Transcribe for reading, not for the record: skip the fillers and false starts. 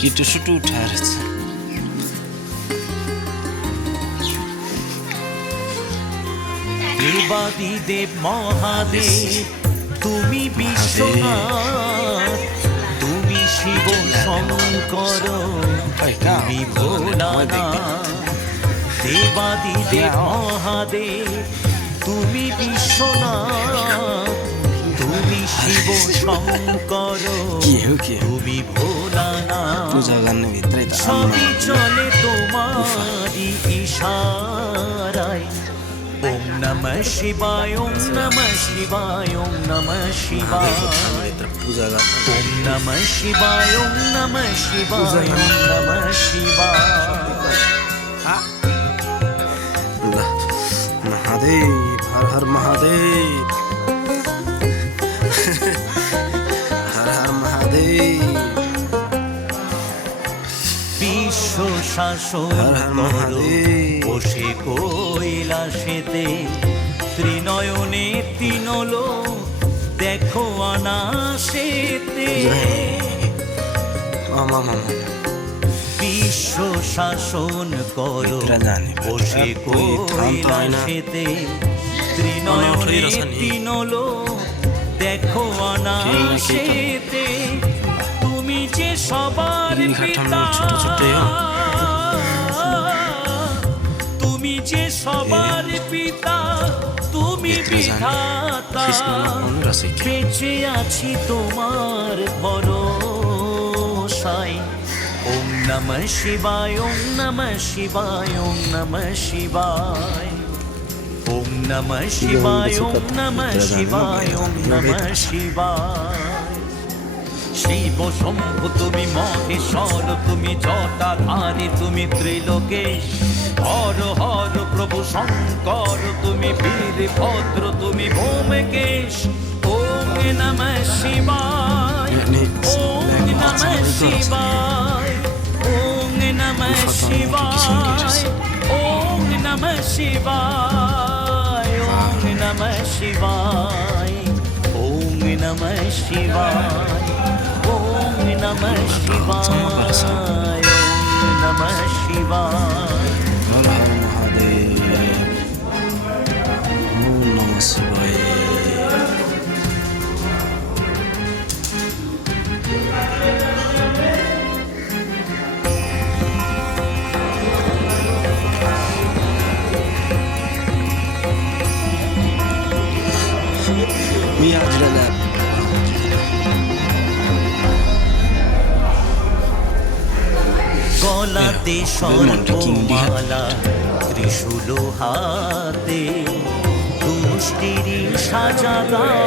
किटू शुटू उठा रहे थे। देवादि देव महादेव तुमी विश्वनाथ तुमी शिव शंकर तुमी भोलानाथ देवादि देव महादेव तुमी विश्वनाथ तुमी शिव शंकर तुमी भोलानाथ सभी चले तुम्हारी इशाराय ओम नमः शिवाय ओम नमः शिवाय ओम नमः शिवाय ओम नमः शिवाय ओम नमः शिवाय ओम नमः शिवाय महादेव हर हर महादेव हर हर महादेव বিশ্ব শাসন করো বসে কৈলাসেতে ত্রিনয়নে তিনলো দেখো অনাসেতে বিশ্ব শাসন করো বসে কৈলাসেতে ত্রিনয়নে তিনলো দেখো অনাসেতে তুমি যে সবার পিতা তুমি যে সবার পিতা তুমি বিধাতা বেঁচে আছি তোমার ভরসায় ওম নমঃ শিবায় ওম নমঃ শিবায় ওম নমঃ শিবায় ওম নমঃ শিবায় ওম নমঃ শিবায় ওম নমঃ শিবায় শিব শম্ভু তুমি মহেশ্বর তুমি জটাধারী তুমি ত্রিলোকেশ হর হর প্রভু শঙ্কর তুমি বীরভদ্র তুমি ভৌমকেশ ওম নমঃ শিবায় ওম নমঃ শিবায় ওম নমঃ শিবায় ওম নমঃ শিবায় ওম নমঃ শিবায় ওম নমঃ শিবায় ओम नमः शिवाय ओम नमः शिवाय हर हर महादेव ओम नमः शिवाय গলাতে সর্বমালা ত্রিশূল হাতে দুষ্টির সাজা দাও